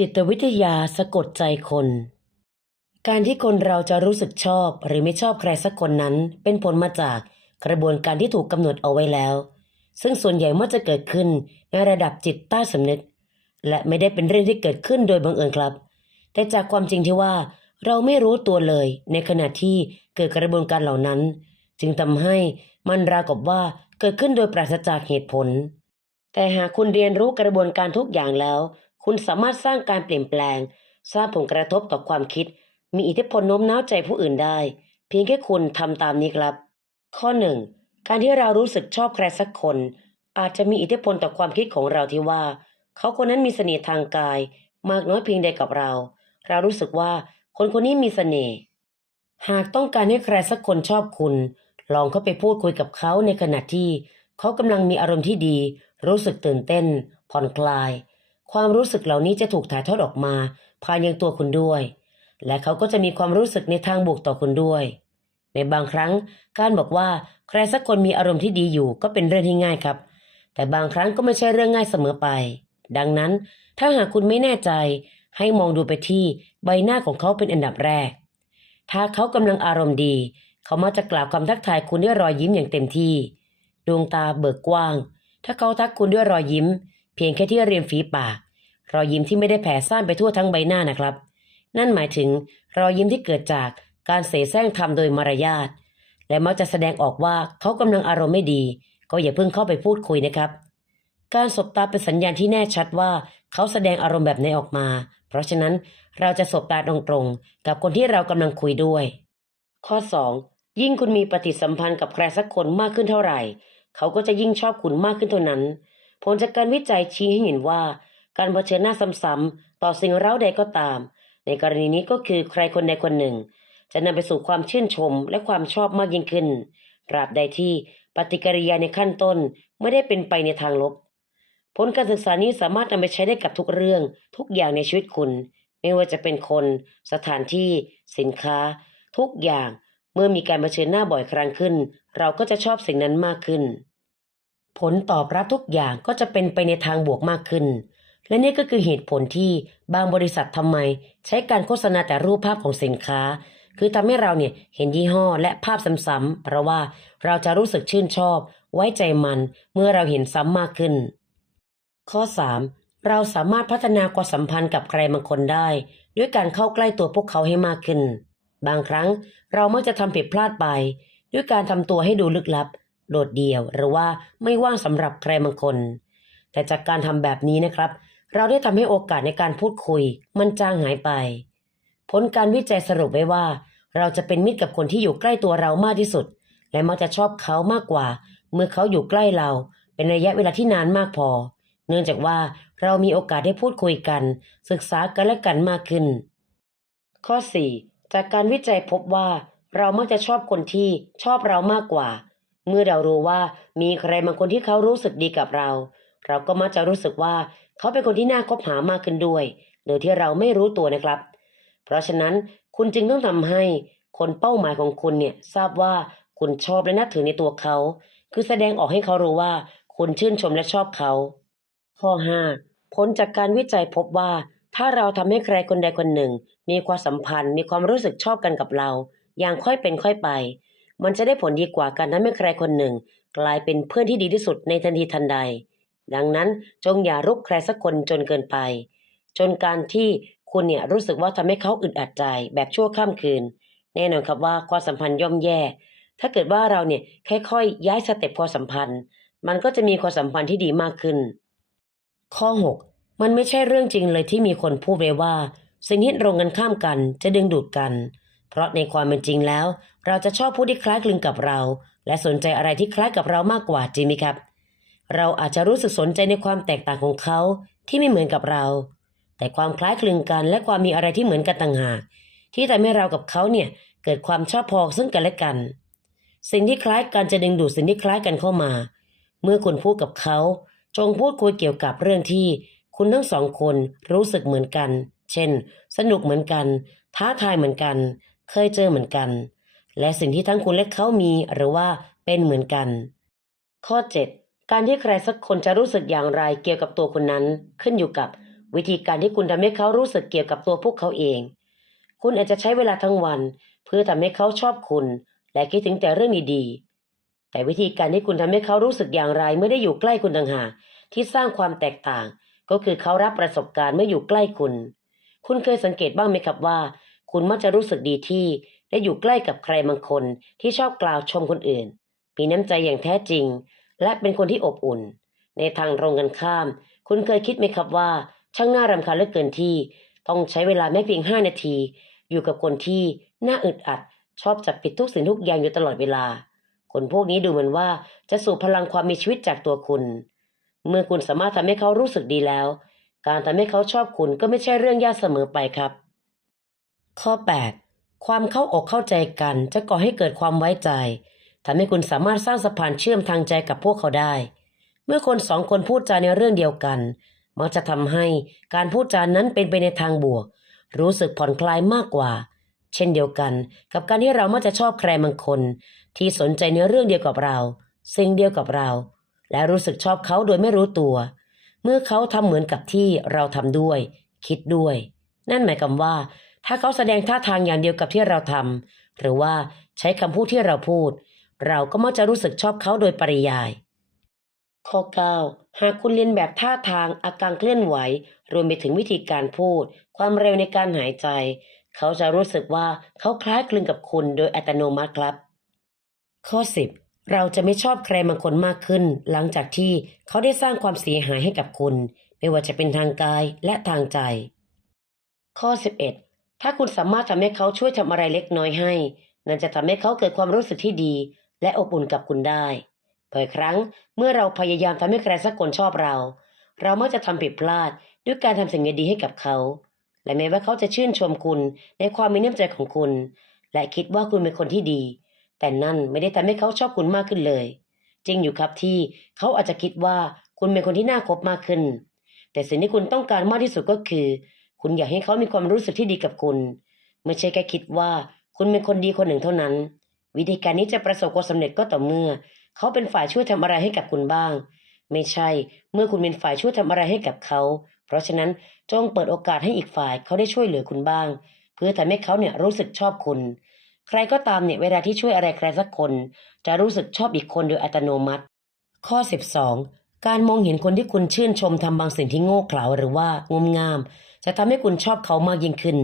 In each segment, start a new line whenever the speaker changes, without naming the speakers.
จิตวิทยาสะกดใจคน การที่คนเราจะรู้สึกชอบหรือไม่ชอบใครสักคนนั้น เป็นผลมาจากกระบวนการที่ถูกกำหนดเอาไว้แล้ว ซึ่งส่วนใหญ่มักจะเกิดขึ้นในระดับจิตใต้สำนึก และไม่ได้เป็นเรื่องที่เกิดขึ้นโดยบังเอิญครับ แต่จากความจริงที่ว่า เราไม่รู้ตัวเลย ในขณะที่เกิดกระบวนการเหล่านั้น จึงทำให้มันราวกับว่าเกิดขึ้นโดยปราศจากเหตุผล แต่หากคุณเรียนรู้กระบวนการทุกอย่างแล้ว คุณสามารถสร้างการเปลี่ยนแปลง สร้างผลกระทบต่อความคิด มีอิทธิพลโน้มน้าวใจผู้อื่นได้ เพียงแค่คุณทำตามนี้ครับ ข้อหนึ่งการที่เรารู้สึกชอบใครสักคน อาจจะมีอิทธิพลต่อความคิดของเราที่ว่า เขาคนนั้นมีเสน่ห์ทางกาย มากน้อยเพียงใดกับเรา เรารู้สึกว่าคนคนนี้มีเสน่ห์หากต้องการให้ใครสักคนชอบคุณ ลองเข้าไปพูดคุยกับเขาในขณะที่ เขากำลังมีอารมณ์ที่ดี รู้สึกตื่นเต้น ผ่อนคลาย ความรู้สึกเหล่านี้จะถูกถ่ายทอดออกมาภายในตัวคุณด้วย และเขาก็จะมีความรู้สึกในทางบวกต่อคุณด้วย ในบางครั้งการบอกว่าใครสักคนมีอารมณ์ที่ดีอยู่ก็เป็นเรื่องที่ง่ายครับ แต่บางครั้งก็ไม่ใช่เรื่องง่ายเสมอไป ดังนั้นถ้าหากคุณไม่แน่ใจ ให้มองดูไปที่ใบหน้าของเขาเป็นอันดับแรก ถ้าเขากำลังอารมณ์ดี เขามักจะกล่าวคำทักทายคุณด้วยรอยยิ้มอย่างเต็มที่ ดวงตาเบิกกว้าง ถ้าเขาทักคุณด้วยรอยยิ้ม เพียงแค่ที่เรียมฝีปากรอยยิ้มที่ไม่ได้แผ่ซ่านไปทั่วทั้งใบหน้านะครับ นั่นหมายถึงรอยยิ้มที่เกิดจากการเสแสร้งทำโดยมารยาทและมักจะแสดงออกว่าเขากำลังอารมณ์ไม่ดี ก็อย่าเพิ่งเข้าไปพูดคุยนะครับ การสบตาเป็นสัญญาณที่แน่ชัดว่าเขาแสดงอารมณ์แบบไหนออกมา เพราะฉะนั้นเราจะสบตาตรงๆ กับคนที่เรากำลังคุยด้วย ข้อ 2. ยิ่งคุณมีปฏิสัมพันธ์กับใครสักคนมากขึ้นเท่าไหร่ เขาก็จะยิ่งชอบคุณมากขึ้นเท่านั้น ผลจากการวิจัยชี้ให้เห็นว่า การเผชิญหน้าซ้ำๆต่อสิ่งเร้าใดก็ตาม ในกรณีนี้ก็คือใครคนใดคนหนึ่ง จะนำไปสู่ความชื่นชมและความชอบมากยิ่งขึ้นตราบใดที่ปฏิกิริยาในขั้นต้นไม่ได้เป็นไปในทางลบ ผลการศึกษานี้สามารถนำไปใช้ได้กับทุกเรื่องทุกอย่างในชีวิตคุณ ไม่ว่าจะเป็นคน สถานที่ สินค้า ทุกอย่าง เมื่อมีการเผชิญหน้าบ่อยครั้งขึ้น เราก็จะชอบสิ่งนั้นมากขึ้น ผลตอบรับทุกอย่างก็จะเป็นไปในทางบวกมากขึ้น และนี่ก็คือเหตุผลที่บางบริษัททำไม ใช้การโฆษณาแต่รูปภาพของสินค้า คือทำให้เราเนี่ยเห็นยี่ห้อและภาพซ้ำๆเพราะว่าเราจะรู้สึกชื่นชอบ ไว้ใจมันเมื่อเราเห็นซ้ำมากขึ้น ข้อ 3. เราสามารถพัฒนาความสัมพันธ์กับใครบางคนได้ ด้วยการเข้าใกล้ตัวพวกเขาให้มากขึ้น บางครั้งเรามักจะทำผิดพลาดไป ด้วยการทำตัวให้ดูลึกลับ โดดเดี่ยว หรือว่าไม่ว่างสำหรับใครบางคน แต่จากการทำแบบนี้นะครับ เราได้ทำให้โอกาสในการพูดคุย มันจางหายไป ผลการวิจัยสรุปไว้ว่า เราจะเป็นมิตรกับคนที่อยู่ใกล้ตัวเรามากที่สุด และมักจะชอบเขามากกว่า เมื่อเขาอยู่ใกล้เรา เป็นระยะเวลาที่นานมากพอ เนื่องจากว่าเรามีโอกาสได้พูดคุยกัน ศึกษากันและกันมากขึ้น ข้อ 4. จากการวิจัยพบว่า เรามักจะชอบคนที่ชอบเรามากกว่า เมื่อเรารู้ว่ามีใครบางคนที่เขารู้สึกดีกับเรา เราก็มักจะรู้สึกว่าเขาเป็นคนที่น่าคบหามากขึ้นด้วย โดยที่เราไม่รู้ตัวนะครับ เพราะฉะนั้นคุณจึงต้องทำให้คนเป้าหมายของคุณเนี่ยทราบว่าคุณชอบและนับถือในตัวเขา คือแสดงออกให้เขารู้ว่า คุณชื่นชมและชอบเขา ข้อ 5. ผลจากการวิจัยพบว่า ถ้าเราทำให้ใครคนใดคนหนึ่ง มีความสัมพันธ์ มีความรู้สึกชอบกันกับเรา อย่างค่อยเป็นค่อยไป มันจะได้ผลดีกว่าการทำให้ใครคนหนึ่ง กลายเป็นเพื่อนที่ดีที่สุดในทันทีทันใด ดังนั้นจงอย่ารุกใครสักคนจนเกินไป จนการที่คุณเนี่ยรู้สึกว่าทำให้เขาอึดอัดใจแบบชั่วข้ามคืน แน่นอนครับว่าความสัมพันธ์ย่อมแย่ ถ้าเกิดว่าเราเนี่ยค่อยๆย้ายสเต็ปความสัมพันธ์ มันก็จะมีความสัมพันธ์ที่ดีมากขึ้น ข้อ 6 มันไม่ใช่เรื่องจริงเลยที่มีคนพูดไว้ว่า สิ่งที่ตรงกันข้ามกันจะดึงดูดกัน เพราะในความเป็นจริงแล้ว เราจะชอบผู้ที่คล้ายคลึงกับเรา และสนใจอะไรที่คล้ายกับเรามากกว่าจริงไหมครับ เราอาจจะรู้สึกสนใจในความแตกต่างของเขาที่ไม่เหมือนกับเรา แต่ความคล้ายคลึงกันและความมีอะไรที่เหมือนกันต่างหากที่ทำให้เรากับเขาเนี่ยเกิดความชอบพอซึ่งกันและกัน สิ่งที่คล้ายกันจะดึงดูดสิ่งที่คล้ายกันเข้ามา เมื่อคุณพูดกับเขา จงพูดคุยเกี่ยวกับเรื่องที่ คุณทั้งสองคนรู้สึกเหมือนกัน เช่น สนุกเหมือนกัน ท้าทายเหมือนกัน เคยเจอเหมือนกัน และสิ่งที่ทั้งคุณและเขามีหรือว่าเป็นเหมือนกัน ข้อ 7 การที่ใครสักคนจะรู้สึกอย่างไรเกี่ยวกับตัวคนนั้น ขึ้นอยู่กับวิธีการที่คุณทำให้เขารู้สึกเกี่ยวกับตัวพวกเขาเอง คุณอาจจะใช้เวลาทั้งวัน เพื่อทำให้เขาชอบคุณ และคิดถึงแต่เรื่องดีๆ แต่วิธีการที่คุณทำให้เขารู้สึกอย่างไรเมื่อได้อยู่ใกล้คุณต่างหากที่สร้างความแตกต่าง ก็คือเขารับประสบการณ์เมื่ออยู่ใกล้คุณ คุณเคยสังเกตบ้างไหมครับว่า คุณมักจะรู้สึกดีที่ได้อยู่ใกล้กับใครบางคนที่ชอบกล่าวชมคนอื่นมีน้ำใจอย่างแท้จริง และเป็นคนที่อบอุ่น ในทางตรงกันข้าม คุณเคยคิดไหมครับว่า ช่างน่ารำคาญเหลือเกินที่ ต้องใช้เวลาแม้เพียงห้านาที อยู่กับคนที่น่าอึดอัด ชอบจับผิดทุกสิ่งทุกอย่างอยู่ตลอดเวลา คนพวกนี้ดูเหมือนว่าจะสูบพลังความมีชีวิตจากตัวคุณ เมื่อคุณสามารถทำให้เขารู้สึกดีแล้ว การทำให้เขาชอบคุณก็ไม่ใช่เรื่องยากเสมอไปครับ ข้อ 8 ความเข้าอกเข้าใจกันจะก่อให้เกิดความไว้ใจทำให้คุณสามารถสร้างสะพานเชื่อมทางใจกับพวกเขาได้ เมื่อคนสองคนพูดจาในเรื่องเดียวกัน มักจะทำให้การพูดจานั้นเป็นไปในทางบวก รู้สึกผ่อนคลายมากกว่า เช่นเดียวกัน กับการที่เรามักจะชอบใครบางคน ที่สนใจในเรื่องเดียวกับเรา สิ่งเดียวกับเรา และรู้สึกชอบเขาโดยไม่รู้ตัว เมื่อเขาทำเหมือนกับที่เราทำด้วย คิดด้วย นั่นหมายความว่า ถ้าเขาแสดงท่าทางอย่างเดียวกับที่เราทำหรือว่าใช้คำพูดที่เราพูด เราก็มักจะรู้สึกชอบเขาโดยปริยาย ข้อ 9 หากคุณเรียนแบบท่าทางอาการเคลื่อนไหว รวมไปถึงวิธีการพูด ความเร็วในการหายใจ เขาจะรู้สึกว่าเขาคล้ายคลึงกับคุณโดยอัตโนมัติครับ ข้อ 10 เราจะไม่ชอบใครบางคนมากขึ้น หลังจากที่เขาได้สร้างความเสียหายให้กับคุณ ไม่ว่าจะเป็นทางกายและทางใจ ข้อ 11 ถ้าคุณสามารถทำให้เขาช่วยทำอะไรเล็กน้อยให้ นั่นจะทำให้เขาเกิดความรู้สึกที่ดี และอบอุ่นกับคุณได้บ่อยครั้งเมื่อเราพยายามทำให้ใครสักคนชอบเรา เรามักจะทำผิดพลาดด้วยการทำสิ่งดีให้กับเขา และแม้ว่าเขาจะชื่นชมคุณในความมีน้ำใจของคุณ และคิดว่าคุณเป็นคนที่ดี แต่นั่นไม่ได้ทำให้เขาชอบคุณมากขึ้นเลย จริงอยู่ครับที่เขาอาจจะคิดว่าคุณเป็นคนที่น่าคบมากขึ้น แต่สิ่งที่คุณต้องการมากที่สุดก็คือ คุณอยากให้เขามีความรู้สึกที่ดีกับคุณ ไม่ใช่แค่คิดว่าคุณเป็นคนดีคนหนึ่งเท่านั้น วิธีการนี้จะประสบความสำเร็จก็ต่อเมื่อ เขาเป็นฝ่ายช่วยทำอะไรให้กับคุณบ้าง ไม่ใช่ เมื่อคุณเป็นฝ่ายช่วยทำอะไรให้กับเขา เพราะฉะนั้นจงเปิดโอกาสให้อีกฝ่ายเขาได้ช่วยเหลือคุณบ้าง เพื่อทำให้เขาเนี่ยรู้สึกชอบคุณ ใครก็ตามเนี่ยเวลาที่ช่วยอะไรใครสักคน จะรู้สึกชอบอีกคนโดยอัตโนมัติ ข้อ 12 การมองเห็นคนที่คุณชื่นชมทำบางสิ่งที่โง่เขลาหรือว่างมงาม จะทำให้คุณชอบเขามากยิ่งขึ้น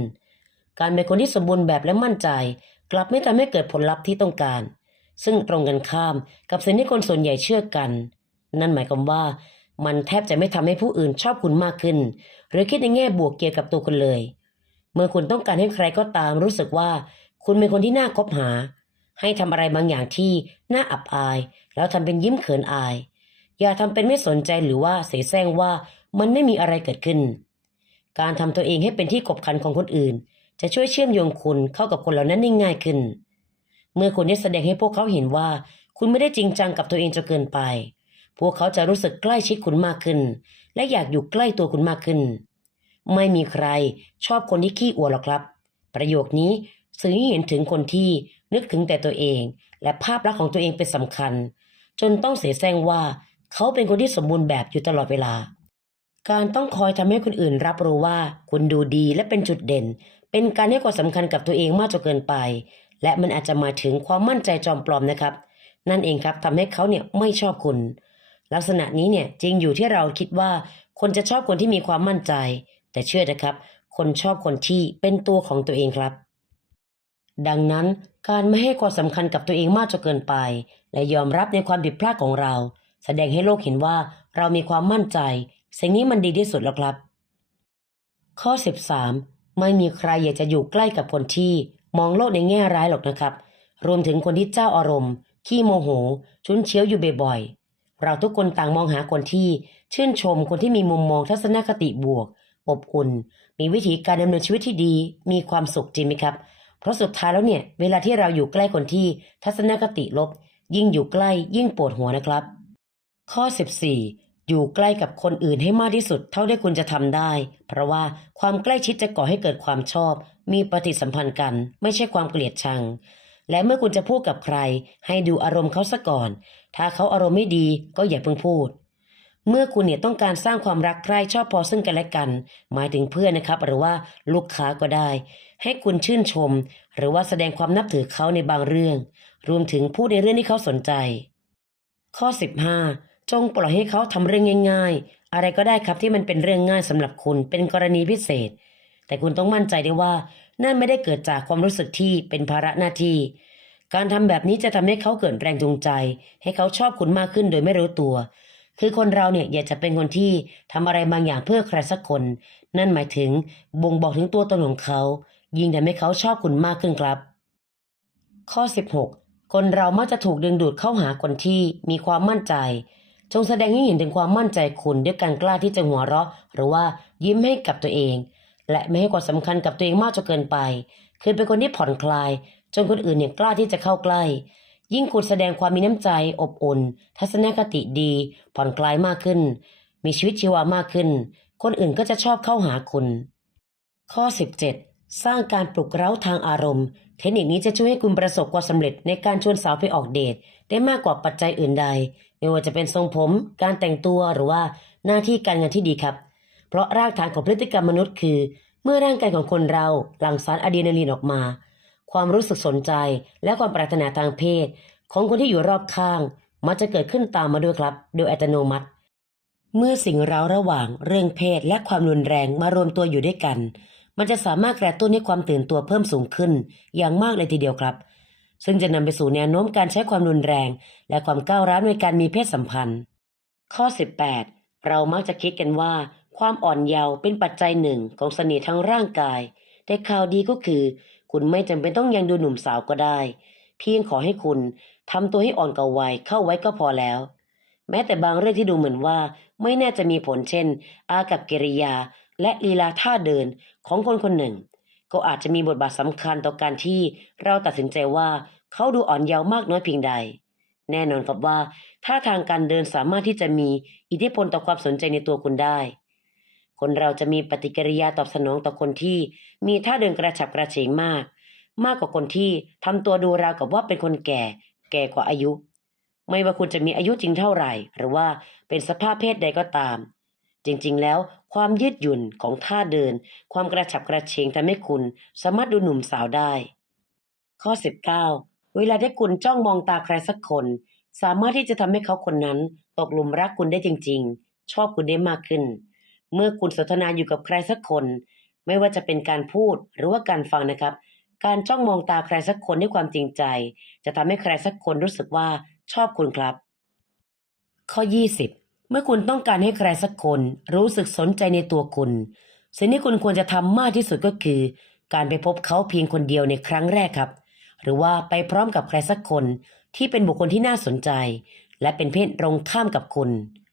การเป็นคนที่สมบูรณ์แบบและมั่นใจ กลับไม่ทำให้เกิดผลลัพธ์ที่ต้องการ ซึ่งตรงกันข้ามกับสิ่งที่คนส่วนใหญ่เชื่อกัน นั่นหมายความว่า มันแทบจะไม่ทำให้ผู้อื่นชอบคุณมากขึ้น หรือคิดในแง่บวกเกี่ยวกับตัวคุณเลย เมื่อคุณต้องการให้ใครก็ตามรู้สึกว่า คุณเป็นคนที่น่าคบหา ให้ทำอะไรบางอย่างที่น่าอับอาย แล้วทำเป็นยิ้มเขินอายอย่าทำเป็นไม่สนใจหรือว่าเสแสร้งว่ามันไม่มีอะไรเกิดขึ้น การทำตัวเองให้เป็นที่ขบขันของคนอื่น จะช่วยเชื่อมโยงคุณเข้ากับคนเหล่านั้นได้ง่ายขึ้น เมื่อคุณได้แสดงให้พวกเขาเห็นว่า คุณไม่ได้จริงจังกับตัวเองจนเกินไป พวกเขาจะรู้สึกใกล้ชิดคุณมากขึ้น และอยากอยู่ใกล้ตัวคุณมากขึ้น ไม่มีใครชอบคนที่ขี้อวดหรอกครับ ประโยคนี้สื่อให้เห็นถึงคนที่นึกถึงแต่ตัวเอง และภาพลักษณ์ของตัวเองเป็นสำคัญ จนต้องเสียแซงว่า เขาเป็นคนที่สมบูรณ์แบบอยู่ตลอดเวลา การต้องคอยทำให้คนอื่นรับรู้ว่าคุณดูดีและเป็นจุดเด่น เป็นการให้ความสำคัญกับตัวเองมากจนเกินไป และมันอาจจะมาถึงความมั่นใจจอมปลอมนะครับ นั่นเองครับทำให้เขาเนี่ยไม่ชอบคุณ ลักษณะนี้เนี่ยจริงอยู่ที่เราคิดว่า คนจะชอบคนที่มีความมั่นใจ แต่เชื่อนะครับ คนชอบคนที่เป็นตัวของตัวเองครับ ดังนั้นการไม่ให้ความสำคัญกับตัวเองมากจนเกินไป และยอมรับในความผิดพลาดของเรา แสดงให้โลกเห็นว่าเรามีความมั่นใจ สิ่งนี้มันดีที่สุดแล้วครับ ข้อ 13 ไม่มีใครอยากจะอยู่ใกล้กับคนที่มองโลกในแง่ร้ายหรอกนะครับ รวมถึงคนที่เจ้าอารมณ์ ขี้โมโห ชุนเฉียวอยู่บ่อยๆ เราทุกคนต่างมองหาคนที่ ชื่นชมคนที่มีมุมมองทัศนคติบวก อบอุ่น มีวิธีการดำเนินชีวิตที่ดี มีความสุขจริงไหมครับ เพราะสุดท้ายแล้วเนี่ย เวลาที่เราอยู่ใกล้คนที่ทัศนคติลบ ยิ่งอยู่ใกล้ยิ่งปวดหัวนะครับ ข้อ 14 อยู่ใกล้กับคนอื่นให้มากที่สุดเท่าที่คุณจะทำได้ เพราะว่าความใกล้ชิดจะก่อให้เกิดความชอบ มีปฏิสัมพันธ์กัน ไม่ใช่ความเกลียดชัง และเมื่อคุณจะพูดกับใคร ให้ดูอารมณ์เขาซะก่อน ถ้าเขาอารมณ์ไม่ดีก็อย่าเพิ่งพูด เมื่อคุณเนี่ยต้องการสร้างความรักใคร่ชอบพอซึ่งกันและกัน หมายถึงเพื่อนนะครับ หรือว่าลูกค้าก็ได้ ให้คุณชื่นชม หรือว่าแสดงความนับถือเขาในบางเรื่อง รวมถึงพูดในเรื่องที่เขาสนใจ ข้อ 15 จงปล่อยให้เขาทำเรื่องง่าย ๆ อะไรก็ได้ครับที่มันเป็นเรื่องง่ายสำหรับคุณเป็นกรณีพิเศษ แต่คุณต้องมั่นใจได้ว่า นั่นไม่ได้เกิดจากความรู้สึกที่เป็นภาระหน้าที่ การทำแบบนี้จะทำให้เขาเกิดแรงจูงใจ ให้เขาชอบคุณมากขึ้นโดยไม่รู้ตัว คือคนเราเนี่ยอยากจะเป็นคนที่ทำอะไรบางอย่างเพื่อใครสักคน นั่นหมายถึงบ่งบอกถึงตัวตนของเขา ยิ่งทำให้เขาชอบคุณมากขึ้นครับ ข้อ 16 คนเรามักจะถูกดึงดูดเข้าหาคนที่มีความมั่นใจ จงแสดงให้เห็นถึงความมั่นใจคุณด้วยการกล้าที่จะหัวเราะ หรือว่ายิ้มให้กับตัวเอง และไม่ให้ความสำคัญกับตัวเองมากจนเกินไป คือเป็นคนที่ผ่อนคลาย จนคนอื่นเนี่ยกล้าที่จะเข้าใกล้ ยิ่งคุณแสดงความมีน้ำใจอบอุ่น ทัศนคติดี ผ่อนคลายมากขึ้น มีชีวิตชีวามากขึ้น คนอื่นก็จะชอบเข้าหาคุณ ข้อ 17 สร้างการปลุกเร้าทางอารมณ์ เทคนิคนี้จะช่วยให้คุณประสบความสำเร็จในการชวนสาวไปออกเดทได้มากกว่าปัจจัยอื่นใด ไม่ว่าจะเป็นทรงผม การแต่งตัวหรือว่าหน้าที่การงานที่ดีครับ เพราะรากฐานของพฤติกรรมมนุษย์คือ เมื่อร่างกายของคนเราหลั่งสารอะดรีนาลีนออกมา ความรู้สึกสนใจและความปรารถนาทางเพศ ของคนที่อยู่รอบข้าง มักจะเกิดขึ้นตามมาด้วยครับ โดยอัตโนมัติ เมื่อสิ่งเร้าระหว่างเรื่องเพศและความรุนแรงมารวมตัวอยู่ด้วยกัน มันจะสามารถกระตุ้นให้ความตื่นตัวเพิ่มสูงขึ้น อย่างมากเลยทีเดียวครับ ซึ่งจะนำไปสู่แนวโน้มการใช้ความรุนแรง และความก้าวร้าวในการมีเพศสัมพันธ์ ข้อ 18 เรามักจะคิดกันว่า ความอ่อนเยาว์เป็นปัจจัยหนึ่งของเสน่ห์ทางร่างกาย แต่ข่าวดีก็คือ คุณไม่จำเป็นต้องยังดูหนุ่มสาวก็ได้ เพียงขอให้คุณทำตัวให้อ่อนกว่าวัยเข้าไว้ก็พอแล้ว แม้แต่บางเรื่องที่ดูเหมือนว่า ไม่น่าจะมีผลเช่น อากับกิริยา และลีลาท่าเดินของคนคนหนึ่ง ก็อาจจะมีบทบาทสำคัญต่อการที่เราตัดสินใจว่าเขาดูอ่อนเยาว์มากน้อยเพียงใด แน่นอนครับว่าท่าทางการเดินสามารถที่จะมีอิทธิพลต่อความสนใจในตัวคุณได้ คนเราจะมีปฏิกิริยาตอบสนองต่อคนที่มีท่าเดินกระฉับกระเฉงมาก มากกว่าคนที่ทำตัวดูราวกับว่าเป็นคนแก่ แก่กว่าอายุ ไม่ว่าคุณจะมีอายุจริงเท่าไหร่ หรือว่าเป็นสภาพเพศใดก็ตาม จริงๆ แล้ว ความยืดหยุ่นของท่าเดิน ความกระฉับกระเฉงทำให้คุณสามารถดูหนุ่มสาวได้ ข้อ 19 เวลาที่คุณจ้องมองตาใครสักคน สามารถที่จะทำให้เขาคนนั้น ตกหลุมรักคุณได้จริง ๆ ชอบคุณได้มากขึ้น เมื่อคุณสนทนาอยู่กับใครสักคน ไม่ว่าจะเป็นการพูดหรือว่าการฟังนะครับ การจ้องมองตาใครสักคนด้วยความจริงใจ จะทำให้ใครสักคนรู้สึกว่าชอบคุณครับ ข้อ 20 มื่อคุณต้องการให้ใครสักคนรู้สึกสนใจในตัวคุณ สิ่งที่คุณควรจะทำมากที่สุดก็คือ การไปพบเขาเพียงคนเดียวในครั้งแรกครับ หรือว่าไปพร้อมกับใครสักคนที่เป็นบุคคลที่น่าสนใจ และเป็นเพศตรงข้ามกับคุณ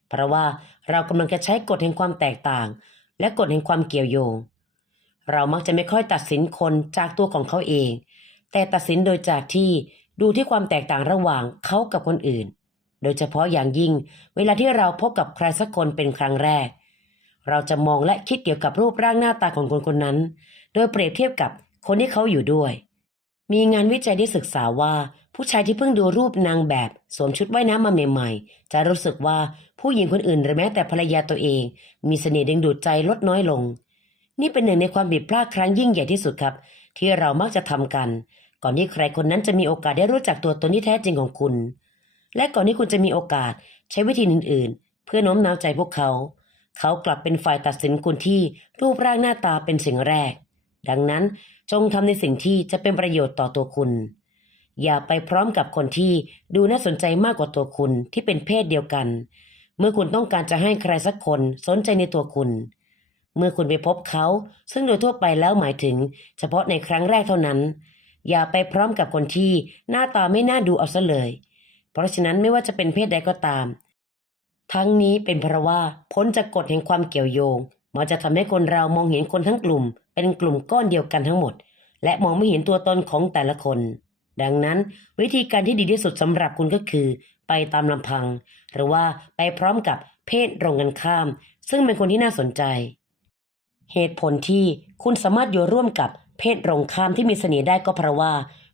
เพราะว่าเรากำลังจะใช้กฎแห่งความแตกต่าง และกฎแห่งความเกี่ยวโยง เรามักจะไม่ค่อยตัดสินคนจากตัวของเขาเอง แต่ตัดสินโดยจากที่ดูที่ความแตกต่างระหว่างเขากับคนอื่น โดยเฉพาะอย่างยิ่ง เวลาที่เราพบกับใครสักคนเป็นครั้งแรก เราจะมองและคิดเกี่ยวกับรูปร่างหน้าตาของคนคนนั้น โดยเปรียบเทียบกับคนที่เขาอยู่ด้วย มีงานวิจัยที่ศึกษาว่า ผู้ชายที่เพิ่งดูรูปนางแบบ สวมชุดว่ายน้ำมาใหม่ๆ จะรู้สึกว่าผู้หญิงคนอื่นหรือแม้แต่ภรรยาตัวเอง มีเสน่ห์ดึงดูดใจลดน้อยลง นี่เป็นหนึ่งในความผิดพลาดครั้งยิ่งใหญ่ที่สุดครับ ที่เรามักจะทำกัน ก่อนที่ใครคนนั้นจะมีโอกาสได้รู้จักตัวตนที่แท้จริงของคุณ และก่อนที่คุณจะมีโอกาสใช้วิธีอื่นๆ เพื่อโน้มน้าวใจพวกเขา เขากลับเป็นฝ่ายตัดสินคุณที่รูปร่างหน้าตาเป็นสิ่งแรก ดังนั้นจงทำในสิ่งที่จะเป็นประโยชน์ต่อตัวคุณ อย่าไปพร้อมกับคนที่ดูน่าสนใจมากกว่าตัวคุณที่เป็นเพศเดียวกัน เมื่อคุณต้องการจะให้ใครสักคนสนใจในตัวคุณ เมื่อคุณไปพบเขา ซึ่งโดยทั่วไปแล้วหมายถึง เฉพาะในครั้งแรกเท่านั้น อย่าไปพร้อมกับคนที่หน้าตาไม่น่าดูเอาซะเลยเเพราะฉะนั้นไม่ว่าจะเป็นเพศใดก็ตาม ทั้งนี้เป็นเพราะว่าพ้นจากกฎแห่งความเกี่ยวโยง มันจะทำให้คนเรามองเห็นคนทั้งกลุ่ม เป็นกลุ่มก้อนเดียวกันทั้งหมด และมองไม่เห็นตัวตนของแต่ละคน ดังนั้นวิธีการที่ดีที่สุดสำหรับคุณก็คือ ไปตามลำพัง หรือว่าไปพร้อมกับเพศตรงกันข้าม ซึ่งเป็นคนที่น่าสนใจ เหตุผลที่คุณสามารถอยู่ร่วมกับเพศตรงข้ามที่มีเสน่ห์ได้ก็เพราะว่า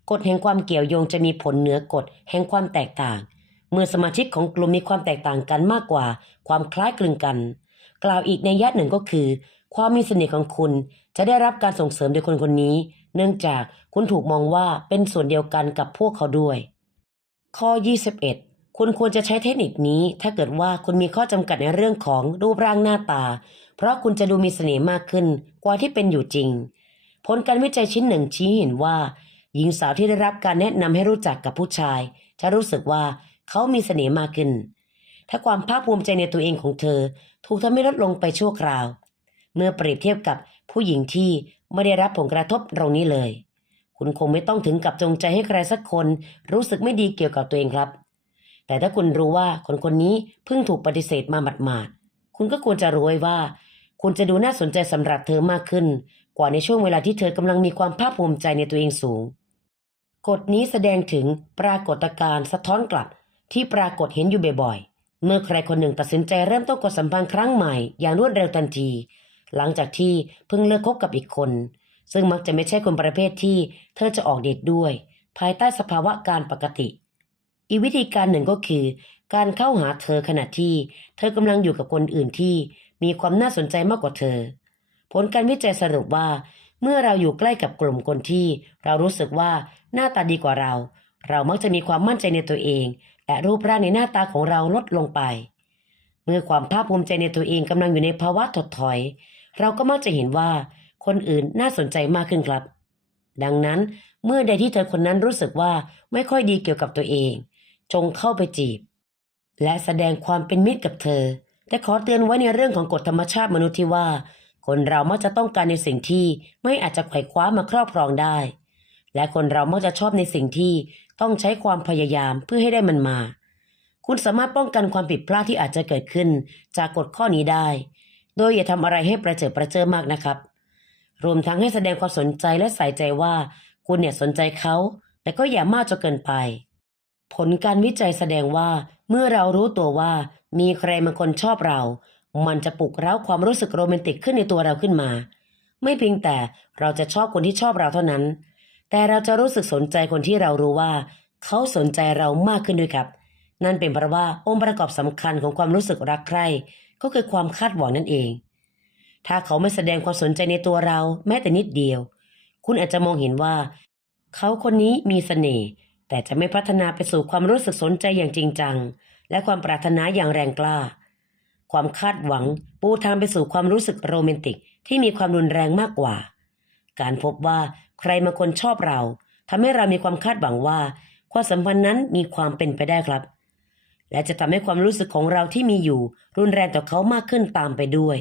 กฎแห่งความเกี่ยวโยงจะมีผลเหนือกฎแห่งความแตกต่าง เมื่อสมาชิกของกลุ่มมีความแตกต่างกันมากกว่า ความคล้ายคลึงกัน กล่าวอีกในยะหนึ่งก็คือ ความมีเสน่ห์ของคุณจะได้รับการส่งเสริมโดยคนคนนี้ เนื่องจากคุณถูกมองว่าเป็นส่วนเดียวกันกับพวกเขาด้วย ข้อ 21 คุณควรจะใช้เทคนิคนี้ ถ้าเกิดว่าคุณมีข้อจำกัดในเรื่องของรูปร่างหน้าตา เพราะคุณจะดูมีเสน่ห์มากขึ้นกว่าที่เป็นอยู่จริง ผลการวิจัยชิ้นหนึ่งชี้เห็นว่า หญิงสาวที่ได้รับการแนะนำให้รู้จักกับผู้ชาย จะรู้สึกว่าเขามีเสน่ห์มากขึ้น ถ้าความภาคภูมิใจในตัวเองของเธอ ถูกทำให้ลดลงไปชั่วคราว เมื่อเปรียบเทียบกับผู้หญิงที่ไม่ได้รับผลกระทบตรงนี้เลย คุณคงไม่ต้องถึงกับจงใจให้ใครสักคนรู้สึกไม่ดีเกี่ยวกับตัวเองครับ แต่ถ้าคุณรู้ว่าคนคนนี้เพิ่งถูกปฏิเสธมาหมาดๆคุณก็ควรจะรู้ไว้ว่า คุณจะดูน่าสนใจสำหรับเธอมากขึ้น กว่าในช่วงเวลาที่เธอกำลังมีความภาคภูมิใจในตัวเองสูง กฎนี้แสดงถึงปรากฏการณ์สะท้อนกลับที่ปรากฏเห็นอยู่บ่อยๆ เมื่อใครคนหนึ่งตัดสินใจเริ่มต้นกดสัมพันธ์ครั้งใหม่อย่างรวดเร็วทันที หลังจากที่เพิ่งเลิกคบกับอีกคน ซึ่งมักจะไม่ใช่คนประเภทที่เธอจะออกเดทด้วย ภายใต้สภาวะการปกติ อีกวิธีการหนึ่งก็คือ การเข้าหาเธอขณะที่ เธอกำลังอยู่กับคนอื่นที่มีความน่าสนใจมากกว่าเธอ ผลการวิจัยสรุปว่า เมื่อเราอยู่ใกล้กับกลุ่มคนที่ เรารู้สึกว่า หน้าตาดีกว่าเรา เรามักจะมีความมั่นใจในตัวเอง และรูปร่างในหน้าตาของเราลดลงไป เมื่อความภาคภูมิใจในตัวเองกำลังอยู่ในภาวะถดถอย เราก็มักจะเห็นว่าคนอื่นน่าสนใจมากขึ้นครับ ดังนั้นเมื่อใดที่เธอคนนั้นรู้สึกว่าไม่ค่อยดีเกี่ยวกับตัวเอง จงเข้าไปจีบ และแสดงความเป็นมิตรกับเธอ แต่ขอเตือนไว้ในเรื่องของกฎธรรมชาติมนุษย์ที่ว่า คนเรามักจะต้องการในสิ่งที่ไม่อาจจะไขว่คว้ามาครอบครองได้ และคนเรามักจะชอบในสิ่งที่ต้องใช้ความพยายามเพื่อให้ได้มันมา คุณสามารถป้องกันความผิดพลาดที่อาจจะเกิดขึ้น จากกฎข้อนี้ได้ โดยอย่าทำอะไรให้ประเจิดประเจิอมากนะครับ รวมทั้งให้แสดงความสนใจและใส่ใจว่า คุณเนี่ยสนใจเขา แต่ก็อย่ามากจนเกินไป ผลการวิจัยแสดงว่าเมื่อเรารู้ตัวว่า มีใครบางคนชอบเรา มันจะปลุกเร้าความรู้สึกโรแมนติกขึ้นในตัวเราขึ้นมา ไม่เพียงแต่เราจะชอบคนที่ชอบเราเท่านั้น แต่เราจะรู้สึกสนใจคนที่เรารู้ว่า เขาสนใจเรามากขึ้นด้วยครับ นั่นเป็นเพราะว่าองค์ประกอบสำคัญของความรู้สึกรักใคร่ก็คือความคาดหวังนั่นเอง ถ้าเขาไม่แสดงความสนใจในตัวเราแม้แต่นิดเดียว คุณอาจจะมองเห็นว่า เขาคนนี้มีเสน่ห์แต่จะไม่พัฒนาไปสู่ความรู้สึกสนใจอย่างจริงจัง และความปรารถนาอย่างแรงกล้า ความคาดหวังปูทางไปสู่ความรู้สึกโรแมนติกที่มีความรุนแรงมากกว่า การพบว่า ใครมาคนชอบเราทำให้เรามีความคาดหวังว่า ความสัมพันธ์นั้นมีความเป็นไปได้ครับ และจะทำให้ความรู้สึกของเราที่มีอยู่ รุนแรงต่อเขามากขึ้นตามไปด้วย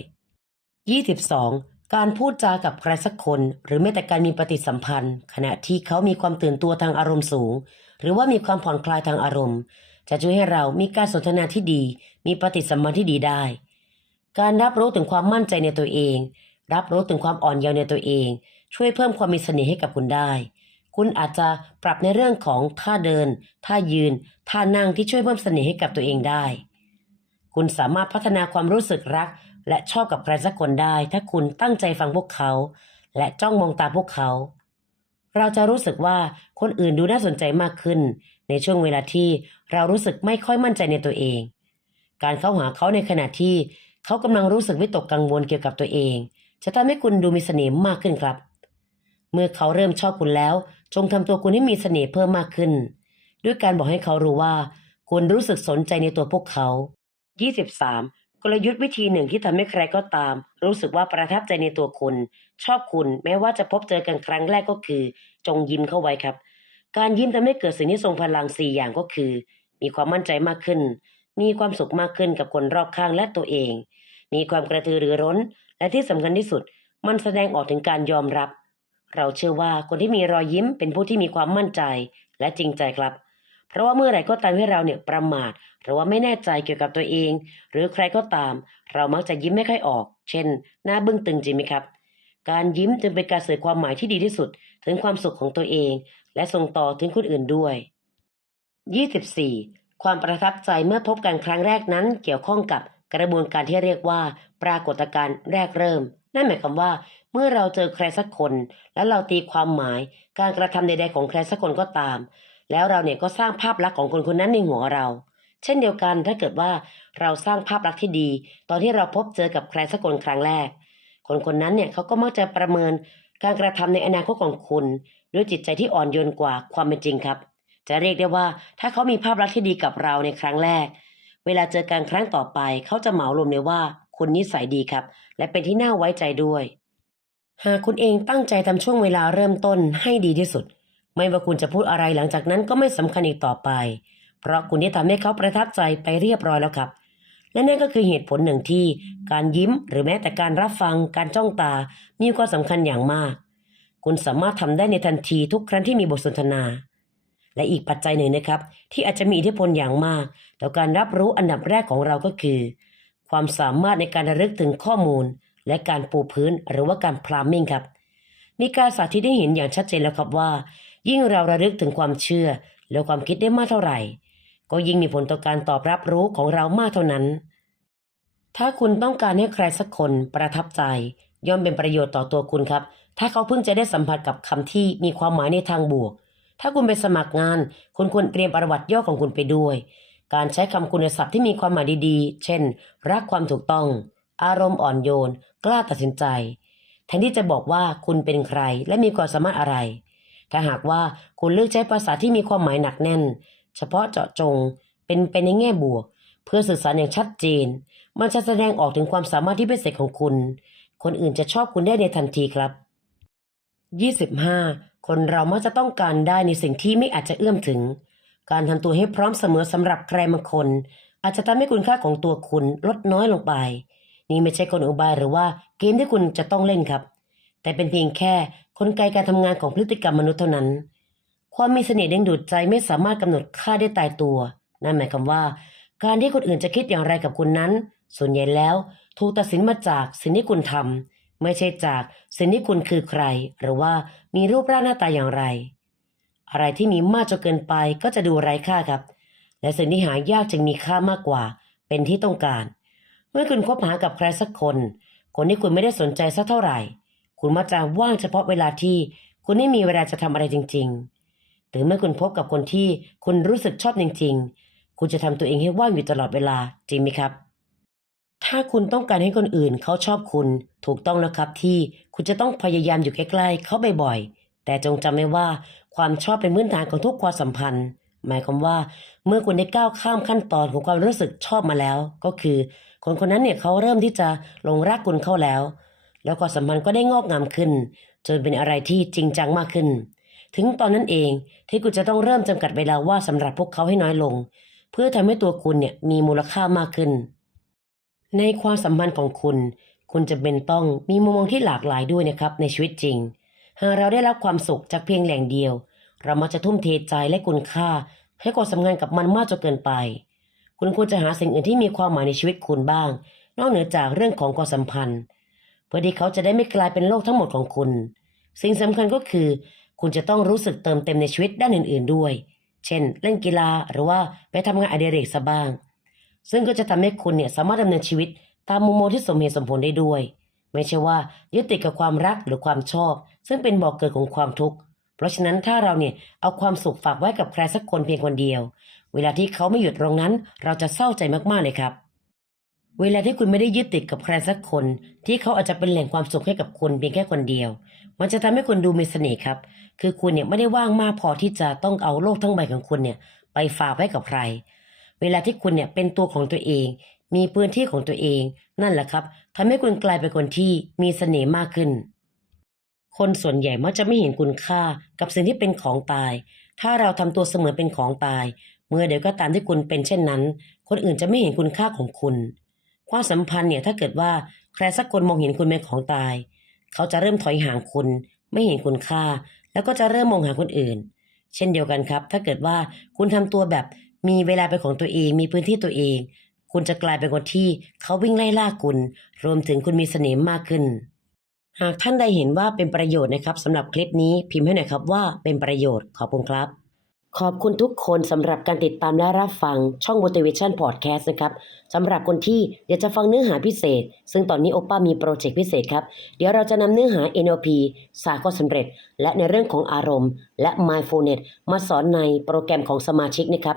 22. การพูดจากับใครสักคน หรือแม้แต่การมีปฏิสัมพันธ์ ขณะที่เขามีความตื่นตัวทางอารมณ์สูง หรือว่ามีความผ่อนคลายทางอารมณ์ จะช่วยให้เรามีการสนทนาที่ดี มีปฏิสัมพันธ์ที่ดีได้ การรับรู้ถึงความมั่นใจในตัวเอง รับรู้ถึงความอ่อนเยาว์ในตัวเอง ช่วยเพิ่มความมีเสน่ห์ให้กับคุณได้ คุณอาจจะปรับในเรื่องของท่าเดิน ท่ายืน ท่านั่งที่ช่วยเพิ่มเสน่ห์ให้กับตัวเองได้ คุณสามารถพัฒนาความรู้สึกรัก และชอบกับใครสักคนได้ ถ้าคุณตั้งใจฟังพวกเขา และจ้องมองตาพวกเขา เราจะรู้สึกว่าคนอื่นดูน่าสนใจมากขึ้น ในช่วงเวลาที่เรารู้สึกไม่ค่อยมั่นใจในตัวเอง การเข้าหาเขาในขณะที่เขากำลังรู้สึกวิตกกังวลเกี่ยวกับตัวเอง จะทำให้คุณดูมีเสน่ห์มากขึ้นครับ เมื่อเขาเริ่มชอบคุณแล้ว จงทำตัวคุณให้มีเสน่ห์เพิ่มมากขึ้น ด้วยการบอกให้เขารู้ว่า คุณรู้สึกสนใจในตัวพวกเขา 23. กลยุทธ์วิธีหนึ่งที่ทำให้ใครก็ตาม รู้สึกว่าประทับใจในตัวคุณ ชอบคุณแม้ว่าจะพบเจอกันครั้งแรกก็คือ จงยิ้มเข้าไว้ครับ การยิ้มทำให้เกิดสิ่งที่ทรงพลังสี่อย่างก็คือ มีความมั่นใจมากขึ้น มีความสุขมากขึ้นกับคนรอบข้างและตัวเอง มีความกระตือรือร้น และที่สำคัญที่สุด มันแสดงออกถึงการยอมรับ เราเชื่อว่าคนที่มีรอยยิ้มเป็นผู้ที่มีความมั่นใจและจริงใจครับ เพราะว่าเมื่อไหร่ก็ตามที่เราเนี่ยประมาทหรือว่าไม่แน่ใจเกี่ยวกับตัวเอง หรือใครก็ตาม เรามักจะยิ้มไม่ค่อยออก เช่น หน้าบึ้งตึงจริงไหมครับ การยิ้มจึงเป็นการสื่อความหมายที่ดีที่สุด ถึงความสุขของตัวเอง และส่งต่อถึงคนอื่นด้วย 24. ความประทับใจเมื่อพบกันครั้งแรกนั้นเกี่ยวข้องกับกระบวนการที่เรียกว่า ปรากฏการณ์แรกเริ่ม นั่นหมายความว่า เมื่อเราเจอใครสักคน แล้วเราตีความหมายการกระทำใดๆของใครสักคนก็ตาม แล้วเราเนี่ยก็สร้างภาพลักษณ์ของคนคนนั้นในหัวเรา เช่นเดียวกันถ้าเกิดว่าเราสร้างภาพลักษณ์ที่ดี ตอนที่เราพบเจอกับใครสักคนครั้งแรก คนคนนั้นเนี่ยเขาก็มักจะประเมินการกระทำในอนาคตของคุณ ด้วยจิตใจที่อ่อนโยนกว่าความเป็นจริงครับ จะเรียกได้ว่าถ้าเขามีภาพลักษณ์ที่ดีกับเราในครั้งแรก เวลาเจอกันครั้งต่อไปเขาจะเหมารวมเลยว่า คุณนิสัยดีครับ และเป็นที่น่าไว้ใจด้วย หากคุณเองตั้งใจทำช่วงเวลาเริ่มต้นให้ดีที่สุด ไม่ว่าคุณจะพูดอะไรหลังจากนั้นก็ไม่สำคัญอีกต่อไป เพราะคุณได้ทำให้เขาประทับใจไปเรียบร้อยแล้วครับ และนั่นก็คือเหตุผลหนึ่งที่ การยิ้มหรือแม้แต่การรับฟัง การจ้องตา มีความสำคัญอย่างมาก คุณสามารถทำได้ในทันทีทุกครั้งที่มีบทสนทนาและอีกปัจจัยหนึ่งนะครับ ที่อาจจะมีอิทธิพลอย่างมาก ต่อการรับรู้อันดับแรกของเราก็คือ ความสามารถในการระลึกถึงข้อมูล และการปูพื้นหรือว่าการพรามมิ่งครับ มีการสาธิตให้เห็นอย่างชัดเจนแล้วครับว่า ยิ่งเราระลึกถึงความเชื่อ และความคิดได้มากเท่าไหร่ ก็ยิ่งมีผลต่อการตอบรับรู้ของเรามากเท่านั้น ถ้าคุณต้องการให้ใครสักคนประทับใจ ย่อมเป็นประโยชน์ต่อตัวคุณครับ ถ้าเขาเพิ่งจะได้สัมผัสกับคำที่มีความหมายในทางบวก ถ้าคุณไปสมัครงาน คุณควรเตรียมประวัติย่อของคุณไปด้วย การใช้คำคุณศัพท์ที่มีความหมายดีๆ เช่น รักความถูกต้อง อารมณ์อ่อนโยน กล้าตัดสินใจ แทนที่จะบอกว่าคุณเป็นใครและมีความสามารถอะไร ถ้าหากว่าคุณเลือกใช้ภาษาที่มีความหมายหนักแน่น เฉพาะเจาะจง เป็นไปในแง่บวก เพื่อสื่อสารอย่างชัดเจน มันจะแสดงออกถึงความสามารถที่พิเศษของคุณ คนอื่นจะชอบคุณได้ในทันทีครับ 25. คนเรามักจะต้องการได้ในสิ่งที่ไม่อาจจะเอื้อมถึง การทำตัวให้พร้อมเสมอสำหรับใครบางคน อาจจะทำให้คุณค่าของตัวคุณลดน้อยลงไป นี่ไม่ใช่กลอุบายหรือว่าเกมที่คุณจะต้องเล่นครับ แต่เป็นเพียงแค่กลไกการทำงานของพฤติกรรมมนุษย์เท่านั้น ความมีเสน่ห์ดึงดูดใจไม่สามารถกำหนดค่าได้ตายตัว นั่นหมายความว่า การที่คนอื่นจะคิดอย่างไรกับคุณนั้น ส่วนใหญ่แล้วถูกตัดสินมาจากสิ่งที่คุณทำไม่ใช่จากสิ่งที่คุณคือใคร หรือว่ามีรูปร่างหน้าตาอย่างไร อะไรที่มีมากจนเกินไปก็จะดูไร้ค่าครับ และสิ่งที่หายากจึงมีค่ามากกว่า เป็นที่ต้องการ เมื่อคุณคบหากับใครสักคน คนที่คุณไม่ได้สนใจสักเท่าไหร่ คุณมักจะว่างเฉพาะเวลาที่คุณไม่มีเวลาจะทำอะไรจริง ๆ หรือเมื่อคุณพบกับคนที่คุณรู้สึกชอบจริง ๆ คุณจะทำตัวเองให้ว่างอยู่ตลอดเวลาจริงไหมครับ ถ้าคุณต้องการให้คนอื่นเขาชอบคุณถูกต้องแล้วครับที่คุณจะต้องพยายามอยู่ใกล้ๆเขาบ่อยๆแต่จงจำไว้ว่า ความชอบเป็นพื้นฐานของทุกความสัมพันธ์ หมายความว่าเมื่อคุณได้ก้าวข้ามขั้นตอนของความรู้สึกชอบมาแล้ว ก็คือ คนคนนั้นเนี่ยเขาเริ่มที่จะลงรักคุณเข้าแล้ว แล้วความสัมพันธ์ก็ได้งอกงามขึ้น จนเป็นอะไรที่จริงจังมากขึ้น ถึงตอนนั้นเองที่คุณจะต้องเริ่มจำกัดเวลาว่าสำหรับพวกเขาให้น้อยลง เพื่อทำให้ตัวคุณเนี่ยมีมูลค่ามากขึ้น ในความสัมพันธ์ของคุณ คุณจะเป็นต้องมีมุมมองที่หลากหลายด้วยนะครับในชีวิตจริง หากเราได้รับความสุขจากเพียงแหล่งเดียว เรามักจะทุ่มเทใจและคุณค่า ให้ความสำคัญกับมันมากจนเกินไป คุณควรจะหาสิ่งอื่นที่มีความหมายในชีวิตคุณบ้าง นอกเหนือจากเรื่องของความสัมพันธ์ เพื่อที่เขาจะได้ไม่กลายเป็นโลกทั้งหมดของคุณ สิ่งสำคัญก็คือ คุณจะต้องรู้สึกเติมเต็มในชีวิตด้านอื่น ๆ ด้วย เช่น เล่นกีฬาหรือว่าไปทำงานอดิเรกซะบ้าง ซึ่งก็จะทำให้คุณเนี่ยสามารถดำเนินชีวิตตามมุมมองที่สมเหตุสมผลได้ด้วย ไม่ใช่ว่ายึดติดกับความรักหรือความชอบ ซึ่งเป็นบ่อกเกิดของความทุกข์ เพราะฉะนั้นถ้าเราเนี่ยเอาความสุขฝากไว้กับใครสักคนเพียงคนเดียว เวลาที่เขาไม่หยุดตรงนั้น เราจะเศร้าใจมากๆเลยครับ เวลาที่คุณไม่ได้ยึดติดกับใครสักคน ที่เขาอาจจะเป็นแหล่งความสุขให้กับคุณเพียงแค่คนเดียว มันจะทำให้คุณดูมีเสน่ห์ครับ คือคุณเนี่ยไม่ได้ว่างมากพอที่จะต้องเอาโลกทั้งใบของคุณเนี่ยไปฝากไว้กับใคร เวลาที่คุณเนี่ยเป็นตัวของตัวเอง มีพื้นที่ของตัวเอง นั่นแหละครับทำให้คุณกลายเป็นคนที่มีเสน่ห์มากขึ้น คนส่วนใหญ่มักจะไม่เห็นคุณค่ากับสิ่งที่เป็นของตาย ถ้าเราทำตัวเสมือนเป็นของตาย เมื่อเดี๋ยวก็ตามที่คุณเป็นเช่นนั้น คนอื่นจะไม่เห็นคุณค่าของคุณ ความสัมพันธ์เนี่ยถ้าเกิดว่าใครสักคนมองเห็นคุณเป็นของตาย เขาจะเริ่มถอยห่างคุณ ไม่เห็นคุณค่า แล้วก็จะเริ่มมองหาคนอื่น เช่นเดียวกันครับ ถ้าเกิดว่าคุณทำตัวแบบมีเวลาเป็นของตัวเอง มีพื้นที่ตัวเอง คุณจะกลายเป็นคนที่เขาวิ่งไล่ล่าคุณ รวมถึงคุณมีเสน่ห์มากขึ้น หากท่านใดเห็นว่าเป็นประโยชน์นะครับสำหรับคลิปนี้พิมพ์ให้หน่อยครับว่าเป็นประโยชน์ขอบคุณครับ ขอบคุณทุกคนสำหรับการติดตามและรับฟังช่อง Motivation Podcast นะครับสำหรับคนที่อยากจะฟังเนื้อหาพิเศษ ซึ่งตอนนี้โอป้ามีโปรเจกต์พิเศษครับ เดี๋ยวเราจะนำเนื้อหา NLP สาข้อสำเร็จ และในเรื่องของอารมณ์ และ Mindfulness มาสอนในโปรแกรมของสมาชิกนะครับ